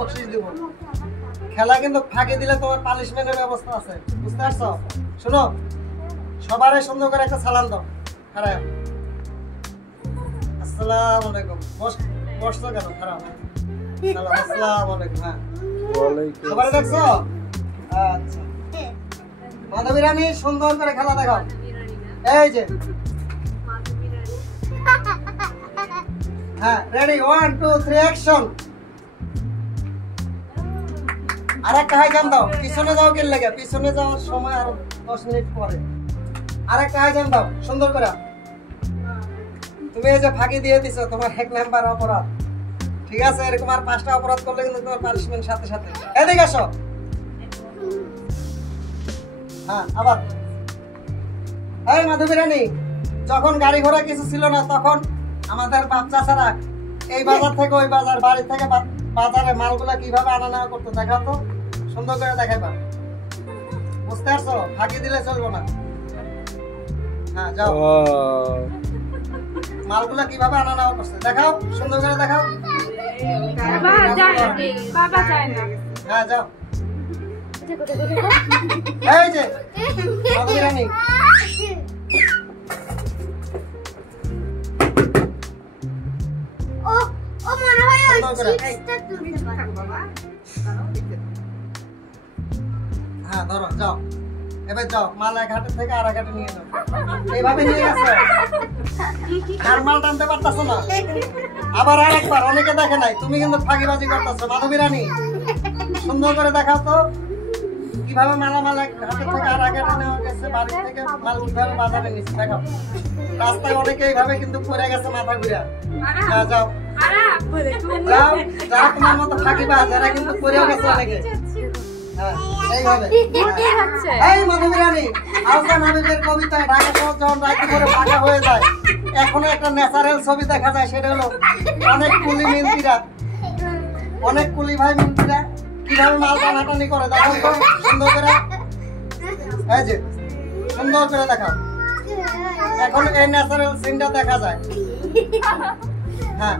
বকশিশ দিব। খেলা কিন্তু ফাঁকি দিলে তোমার পানিশমেন্টের ব্যবস্থা আছে, বুঝতে পারছো? শোনো, সবারই সুন্দর করে একটা সালাম দাও। খারাপ, আসসালামু আলাইকুম। বসছো কেন? খারাপ, আসসালামু আলাইকুম। হ্যাঁ, সবাই দেখছো? আচ্ছা, মাধবী রানী সুন্দর করে খেলা দেখো। এই যে, হ্যাঁ, রেডি, 1 2 3 অ্যাকশন। আরেকটা হাই জাম্প দাও। পিছনে যাও কেন লাগে? পিছনে যাওয়ার সময় আরো 10 মিনিট পরে। আরেকটা হাই জাম্প দাও সুন্দর করে। তুমি এই যে ফাঁকি দিয়ে দিছো, তোমার 1 নাম্বার অপরাধ। ঠিক আছে, এরকম আর 5টা অপরাধ করলে কিন্তু তোমার পানিশমেন্ট সাথে সাথে। এদিকে আসো। হ্যাঁ, আবার। এই মাধবী রানী, যখন গাড়ি ঘোড়া কিছু ছিল না, তখন আমাদের বাচ্চা ছাড়া এই বাজার থেকে ওই বাজার, বাড়ি থেকে বাজারে মালগুলা কিভাবে আনা নেওয়া করতো দেখাও তো, সুন্দর করে দেখাইবা। বুঝতে পারছো? ফাঁকি দিলে চলবো না। হ্যাঁ, যাও। মালগুলা কিভাবে আনা নেওয়া করছে দেখাও, সুন্দর করে দেখাও। হ্যাঁ, যাও। এই যে মাধবী রানী, হ্যাঁ ধরো, যাও। এবার যাও, মাল এক হাটের থেকে আর এক হাটে নিয়ে যাও। এইভাবে নিয়ে গেছো, আর মাল টানতে পারতেছো না। আবার আরেকবার, অনেকে দেখে নাই, তুমি কিন্তু ফাঁকিবাজি করতেছো। মাধবী রানী, সুন্দর করে দেখাও তো কিভাবে মালামাল এক হাটের থেকে আর এক হাটে নেওয়া গেছে, বাড়ি থেকে মাল কিভাবে বাজারে নিচ্ছে দেখাও। রাস্তায় অনেকে এইভাবে কিন্তু পড়ে গেছে মাথা ঘুরা। হ্যাঁ, যাও যাও, যারা তোমার মতো ফাঁকিবাজ, যারা কিন্তু পড়েও গেছে অনেকে। এইভাবে। এই মাধবী রানী, আহসান হাবিবের কবিতায় ঢাকা শহর যখন রাত্রি করে ফাঁকা হয়ে যায়, এখনো একটা ন্যাচারাল ছবি দেখা যায়। সেটা হলো অনেক কুলি মিন্ত্রীরা, অনেক কুলি ভাই মিন্ত্রীরা কিভাবে মাল টানাটানি করে দেখো তো সুন্দর করে। এই যে সুন্দর করে দেখাও, এখন এই ন্যাচারাল সিনটা দেখা যায়। হ্যাঁ,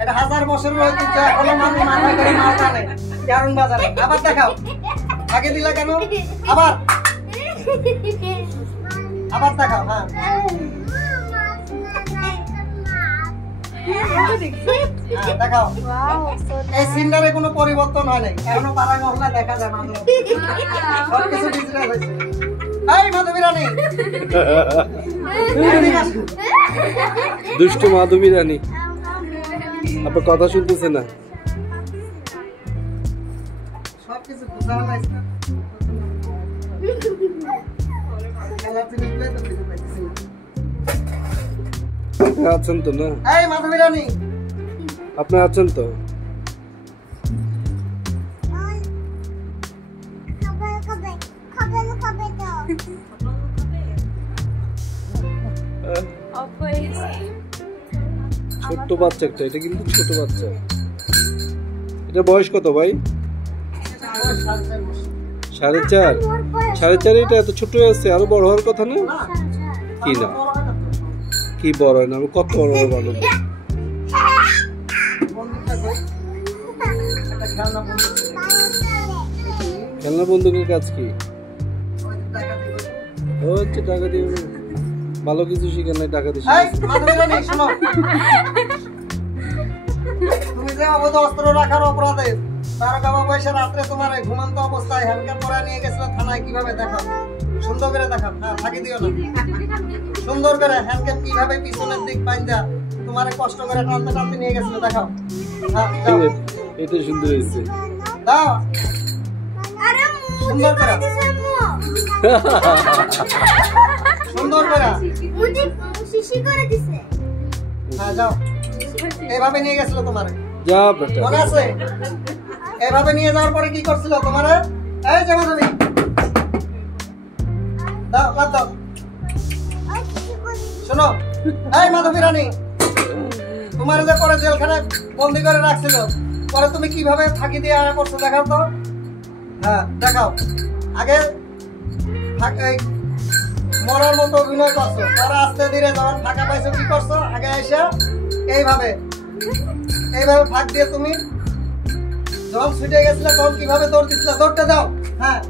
এটা 1000 বছরের ঐতিহ্য, এখনো মানুষ মাথায় করে মাল টানে কারণ বাজারে। আবার দেখাও, আগে দিলা কেন? আবার আবার দেখাও। হ্যাঁ, দেখাও। এই সিনটারে কোনো পরিবর্তন হয় নাই, এখনো পাড়ায় মহল্লায় দেখা যায় মানুষ, সবকিছু ডিজিটাল হয়েছে। এই মাধবী রানী, দুষ্টু মাধবী রানী, আপনার কথা শুনতেছে না। সবকিছু বুঝা হয় না। আছেন তো না? এই মাধবী রানী, আপনি আছেন তো? ছোট্ট বাচ্চা একটা, এটা কিন্তু ছোট বাচ্চা। এটা বয়স কত ভাই? 4.5। 4.5 এটা এত ছোট আছে, আরো বড় হওয়ার কথা না? কি না, কি বড় হয় না? আমি কত বড় বড় বানাবো। খেলনা বন্দুকের কাজ কি? হচ্ছে টাকা দিয়ে ভালো কিছু শিখেন নাই, টাকা দিয়ে। তুমি যে অবৈধ অস্ত্র রাখার অপরাধে তারকা বাবু এসে রাত্রে তোমার ঘুমন্ত অবস্থায় হ্যান্ডকাপ পরে নিয়ে গেছিল থানায়, কিভাবে দেখাও, সুন্দর করে দেখাও। হ্যাঁ, ফাঁকি দিও না, সুন্দর করে হ্যান্ডকাপ কিভাবে পিছনের দিক বাইন্ধা তোমার কষ্ট করে টানতে টানতে নিয়ে গেছিল দেখাও। হ্যাঁ, এটা সুন্দর হয়েছে, দাও সুন্দর করে, সুন্দর করে। হ্যাঁ, যাও। এভাবে নিয়ে গেছিল তোমার, মনে আছে? এভাবে নিয়ে যাওয়ার পরে কি করছিল তোমার? এই যে মাধবী, দাও লাভ দাও। শোনো, এই মাধবী রানী, তোমার যে পরে জেলখানায় বন্দি করে রাখছিল, পরে তুমি কিভাবে ফাঁকি দিয়ে আয়া করছো দেখাও তো। হ্যাঁ, দেখাও। আগে মরার মতো অভিনয় করছো, পরে আস্তে ধীরে যখন ফাঁকা পাইছো কি করছো? আগে এসে এইভাবে এইভাবে ফাঁক দিয়ে তুমি জল ছুটে গেছিল তখন কিভাবে দৌড় দিছিল, দৌড়তে দাও। হ্যাঁ